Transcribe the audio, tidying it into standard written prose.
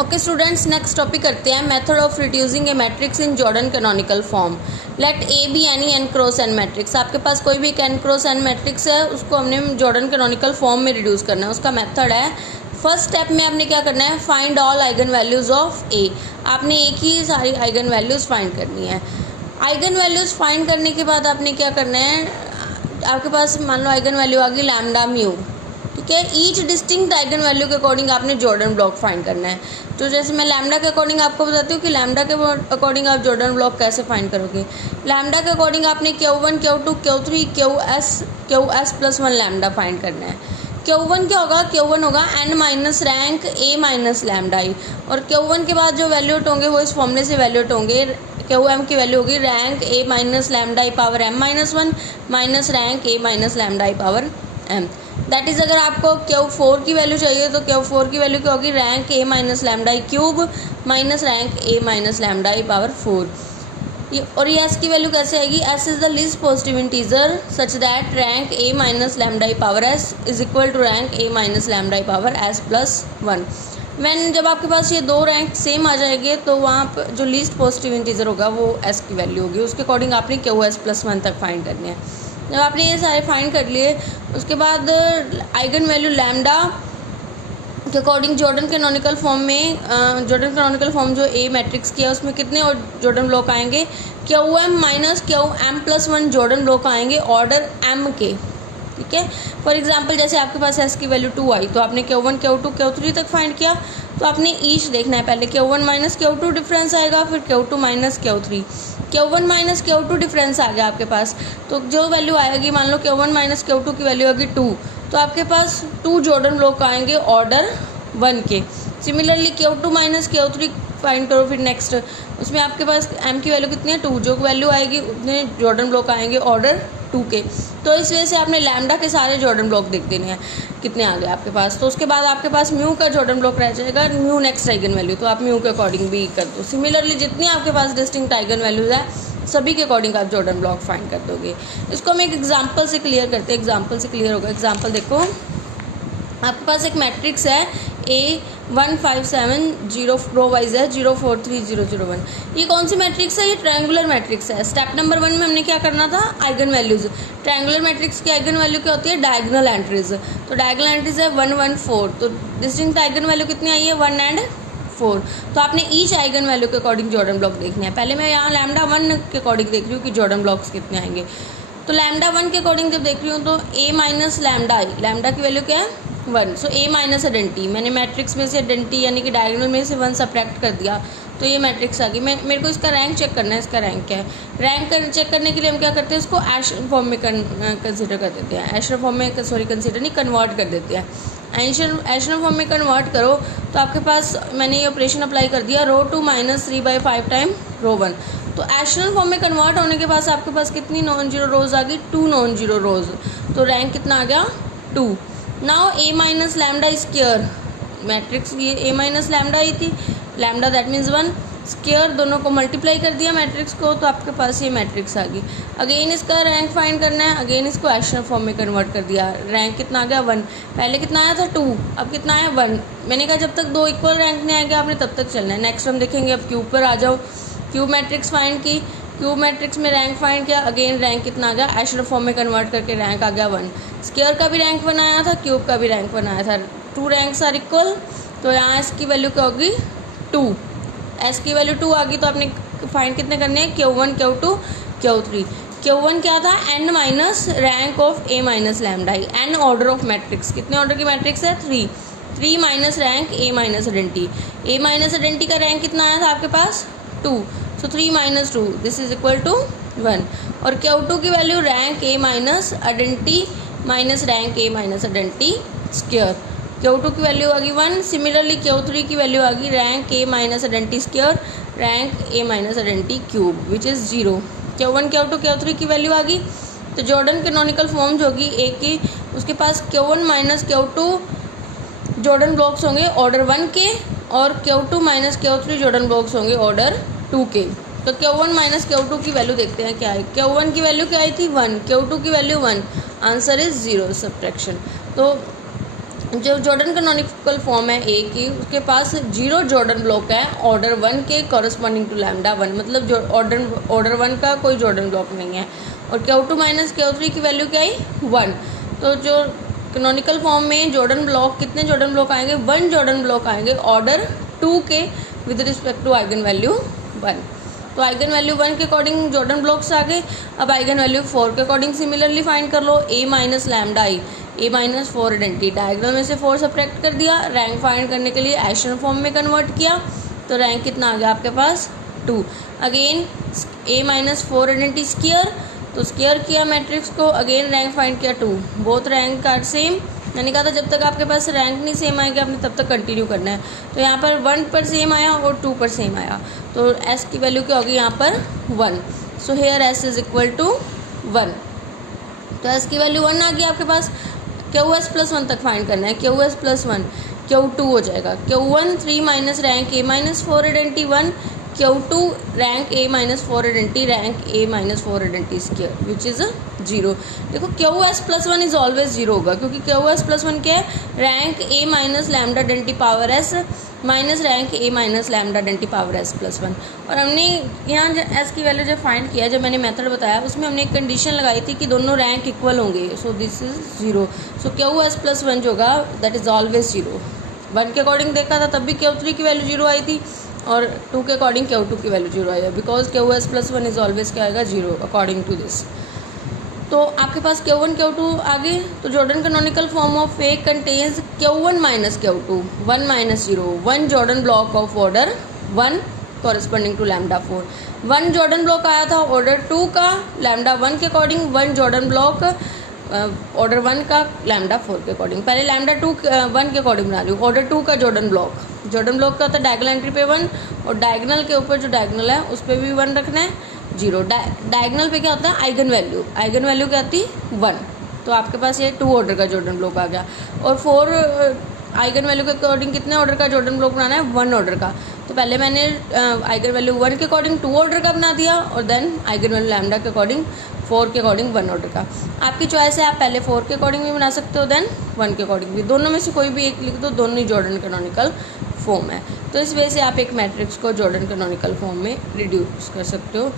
Okay students, next topic करते हैं method of reducing a matrix in Jordan canonical form. Let A be any n cross n matrix. आपके पास कोई भी एक एन क्रॉस एन मैट्रिक्स है, उसको हमने जॉर्डन कैनोनिकल फॉर्म में रिड्यूस करना है। उसका मेथड है, फर्स्ट स्टेप में आपने क्या करना है, find all eigenvalues of A. आपने ए की सारी आइगन वैल्यूज़ फाइंड करनी है। आइगन वैल्यूज़ फाइंड करने के बाद आपने क्या करना है, आपके पास मान लो आइगन वैल्यू आ गई लैम्डा म्यू, ठीक है। ईच डिस्टिंक्ट आइगन वैल्यू के अकॉर्डिंग आपने जॉर्डन ब्लॉक फाइंड करना है। तो जैसे मैं लैम्डा के अकॉर्डिंग आपको बताती हूँ कि लैम्डा के अकॉर्डिंग आप जॉर्डन ब्लॉक कैसे फाइंड करोगे। लैम्डा के अकॉर्डिंग आपने Q1 Q2 Q3 QS plus 1 lambda find करना है। Q1 क्या होगा, Q1 होगा n minus rank A minus lambda I, और Q1 के बाद जो वैल्यूट होंगे वो इस फॉर्मूले से वैल्यूट होंगे। Qm की वैल्यू होगी rank A minus lambda I power m minus 1 minus rank A minus lambda I power m। That is अगर आपको Q4 की वैल्यू चाहिए तो Q4 की वैल्यू क्या होगी, rank A minus lambda I cube minus rank A minus lambda I power 4। और ये S की वैल्यू कैसे आएगी, S is the least positive integer such that rank A minus lambda I power S is equal to rank A minus lambda I power S plus 1। When जब आपके पास ये दो रैंक सेम आ जाएंगे तो वहाँ पर जो लीस्ट पॉजिटिव इंटीजर होगा वो S की वैल्यू होगी। उसके अकॉर्डिंग आपने QS प्लस 1 तक फाइंड करनी है। जब आपने ये सारे फाइंड कर लिए उसके बाद आइगन वैल्यू लैम्डा के अकॉर्डिंग जॉर्डन कैनोनिकल फॉर्म में जॉर्डन कैनोनिकल फॉर्म जो ए मैट्रिक्स की है उसमें कितने और जॉर्डन ब्लॉक आएंगे, Qm minus Qm plus 1 Jordan block आएंगे ऑर्डर m के, ठीक है। फॉर एग्जांपल जैसे आपके पास S की वैल्यू 2 आई तो आपने Q1 Q2 Q3 तक फाइंड किया, तो आपने ईच देखना है। पहले Q1 माइनस Q2 डिफरेंस आएगा, फिर Q2 minus Q3। Q1 minus Q2 difference आ गया आपके पास, तो जो वैल्यू आएगी, मान लो Q1 माइनस Q2 की वैल्यू आएगी 2, तो आपके पास 2 जॉर्डन ब्लॉक आएंगे ऑर्डर 1 के। Similarly Q2 minus Q3 find करो, फिर नेक्स्ट उसमें आपके पास m की वैल्यू कितनी है 2, जो वैल्यू आएगी उतने जॉर्डन ब्लॉक आएंगे ऑर्डर 2 के। तो इस वजह से आपने लैम्डा के सारे जॉर्डन ब्लॉक देख देने हैं कितने आ गए आपके पास। तो उसके बाद आपके पास म्यू का जॉर्डन ब्लॉक रह जाएगा, म्यू नेक्स्ट आइगन वैल्यू, तो आप म्यू के अकॉर्डिंग भी कर दो। सिमिलरली जितनी आपके पास डिस्टिंक्ट आइगन वैल्यूज है सभी के अकॉर्डिंग आप जॉर्डन ब्लॉक फाइंड कर दोगे। इसको हम एक एग्जाम्पल से क्लियर करते हैं, एग्जाम्पल से क्लियर होगा। एग्जाम्पल देखो, आपके पास एक मैट्रिक्स है A157 रो वाइज है 043001। ये कौन सी मैट्रिक्स है, ये ट्रायंगुलर मैट्रिक्स है। स्टेप नंबर 1 में हमने क्या करना था, आइगन वैल्यूज। ट्रायंगुलर मैट्रिक्स की आइगन वैल्यू क्या होती है, डायगोनल एंट्रीज। तो डायगोनल एंट्रीज है 1 1 4, तो डिस्टिंक्ट आइगन वैल्यू कितनी आई है 1 and 4। तो आपने ईच आइगन वैल्यू के अकॉर्डिंग जॉर्डन ब्लॉक देखने हैं। पहले मैं यहाँ लैम्डा 1 के अकॉर्डिंग देख रही हूँ कि जॉर्डन ब्लॉक्स कितने आएंगे। तो लैम्डा 1 के अकॉर्डिंग जब देख रही हूँ तो A minus lambda I, lambda की वैल्यू क्या है 1, सो A माइनस आइडेंटिटी, मैंने मैट्रिक्स में से आइडेंटिटी यानी कि डायगोनल में से 1 सब्ट्रैक्ट कर दिया, तो ये मैट्रिक्स आ गई। मेरे को इसका रैंक चेक करना है, इसका रैंक क्या है। रैंक चेक करने के लिए हम क्या करते हैं, इसको एशर फॉर्म में कंसिडर कर देते हैं। एशर फॉर्म में कंसिडर नहीं, कन्वर्ट कर देते हैं। एशर फॉर्म में कन्वर्ट करो तो आपके पास मैंने ये ऑपरेशन अप्लाई कर दिया, रो 2 माइनस 3/5 टाइम रो 1। तो एशनल फॉर्म में कन्वर्ट होने के बाद आपके पास कितनी नॉन जीरो रोज आ गई, 2 नॉन जीरो रोज, तो रैंक कितना आ गया 2। Now A minus lambda square matrix, ये A माइनस लैम्डा आई थी, लैम्डा दैट मीन्स 1 स्क्वायर, दोनों को मल्टीप्लाई कर दिया मैट्रिक्स को, तो आपके पास ये मैट्रिक्स आ गई। अगेन इसका रैंक फाइंड करना है, अगेन इसको एशनल फॉर्म में कन्वर्ट कर दिया। रैंक कितना आ गया 1, पहले कितना आया था 2, अब कितना आया 1। मैंने कहा जब तक 2 इक्वल रैंक नहीं आएगा आपने तब तक चलना है। नेक्स्ट हम देखेंगे, अब क्यूब पर आ जाओ। क्यूब मैट्रिक्स फाइंड की, क्यूब मैट्रिक्स में रैंक फाइंड किया, अगेन रैंक कितना आ गया, एशनल फॉर्म में कन्वर्ट करके रैंक आ गया 1। स्क्वायर का भी रैंक 1 आया था, क्यूब का भी रैंक 1 आया था, 2 रैंक्स आर इक्वल। तो यहाँ एस की वैल्यू क्या होगी 2, एस की वैल्यू 2 आ गई, तो आपने फाइंड कितने करने हैं, Q1 Q2 Q3। Q1 क्या था, n minus rank of A minus lambda I, n order of matrix, कितने ऑर्डर की मैट्रिक्स है 3 minus rank A minus identity. A minus identity का रैंक कितना आया था आपके पास 2, so 3 minus 2 this is equal to 1। और Q2 की value rank A minus identity minus rank A minus identity square, Q2 की वैल्यू आ गई 1। सिमिलरली Q3 की वैल्यू आ गई rank A minus identity square rank A minus identity cube which is 0। Q1 Q2 Q3 की value आ गई, तो Jordan canonical form जो होगी A की, उसके पास Q1 minus Q2 Jordan blocks होंगे ऑर्डर 1 के, और Q2 minus Q3 Jordan blocks होंगे ऑर्डर 2 के। तो Q1 माइनस Q2 की वैल्यू देखते हैं क्या है। Q1 की वैल्यू क्या आई थी 1, Q2 की वैल्यू 1, आंसर इज 0 सब्ट्रैक्शन। तो जो जॉर्डन कैनोनिकल फॉर्म है ए की, उसके पास 0 जॉर्डन ब्लॉक है ऑर्डर 1 के कॉरस्पॉन्डिंग टू लैम्डा 1, मतलब जो ऑर्डर 1 का कोई जॉर्डन ब्लॉक नहीं है। और Q2 माइनस Q3 की वैल्यू क्या आई 1। तो जो कैनोनिकल फॉर्म में जॉर्डन ब्लॉक, कितने जॉर्डन ब्लॉक आएंगे 1 जॉर्डन ब्लॉक आएंगे ऑर्डर 2 के with respect to eigenvalue 1। तो आइगन वैल्यू 1 के अकॉर्डिंग जॉर्डन ब्लॉक्स आ गए। अब आइगन वैल्यू 4 के अकॉर्डिंग सिमिलरली फाइंड कर लो a minus lambda I, a minus 4 identity, diagonal में से 4 सब्ट्रैक्ट कर दिया, रैंक फाइंड करने के लिए एशेलन फॉर्म में कन्वर्ट किया, तो रैंक कितना आ गया आपके पास 2। Again a minus 4 identity square, तो स्क्वायर किया मैट्रिक्स को, अगेन रैंक फाइंड किया 2, बोथ रैंक आर सेम। मैंने कहा था जब तक आपके पास रैंक नहीं सेम आएगा आपने तब तक कंटिन्यू करना है। तो यहाँ पर 1 पर सेम आया और 2 पर सेम आया, तो s की वैल्यू क्या होगी यहाँ पर 1। So here s is equal to 1। तो s की वैल्यू 1 आ गई आपके पास। QS प्लस 1 तक फाइंड करना है, QS प्लस 1 Q2 हो जाएगा, Q1 3 minus rank a minus 4 identity 1, Q2 rank a minus 4 identity rank a minus 4 identity square which is 0। देखो QS प्लस 1 इज ऑलवेज 0 होगा, क्योंकि QS प्लस 1 क्या है, rank a minus lambda identity power s minus rank a minus lambda identity power s plus 1। और हमने यहाँ s की value जब फाइंड किया, जब मैंने मेथड बताया उसमें हमने एक कंडीशन लगाई थी कि दोनों रैंक इक्वल होंगे, so this is 0। So QS plus 1 जो होगा दैट इज ऑलवेज 0। 1 के अकॉर्डिंग देखा था तब भी Q3 की वैल्यू 0 आई थी, और 2 के अकॉर्डिंग Q2 की वैल्यू 0 आई है, because QS plus 1 is always क्या आएगा 0 अकॉर्डिंग टू दिस। तो आपके पास Q1 Q2 आगे, तो Jordan canonical form of A contains Q1 minus Q2 1 minus 0, 1 Jordan block of order 1 corresponding to lambda 4। 1 Jordan block आया था ऑर्डर 2 का लैम्डा 1 के अकॉर्डिंग, 1 जॉर्डन ब्लॉक ऑर्डर 1 का लैम्डा 4 के अकॉर्डिंग। पहले लैम्डा 1 के अकॉर्डिंग बना रही हूँ। ऑर्डर 2 का जॉर्डन ब्लॉक का होता है डायगोनल एंट्री पे 1, और डायगोनल के ऊपर जो डायगोनल है उस पर भी 1 रखना है, 0। डायगोनल पे क्या होता है आइगन वैल्यू क्या आती है 1। तो आपके पास ये 2 ऑर्डर का जॉर्डन ब्लॉक आ गया। और 4 आइगन वैल्यू के अकॉर्डिंग कितने ऑर्डर का जॉर्डन ब्लॉक बनाना है 1 ऑर्डर का। तो पहले मैंने आइगन वैल्यू 1 के अकॉर्डिंग 2 ऑर्डर का बना दिया, और देन आइगन वैल्यू लैम्डा के अकॉर्डिंग 4 के अकॉर्डिंग 1 ऑर्डर का। आपकी चॉइस है, आप पहले 4 के अकॉर्डिंग भी बना सकते हो, देन 1 के अकॉर्डिंग भी, दोनों में से कोई भी एक लिख दो, दोनों ही जॉर्डन कैनोनिकल फॉर्म है। तो इस वजह से आप एक मैट्रिक्स को जॉर्डन कैनोनिकल फॉर्म में रिड्यूस कर सकते हो।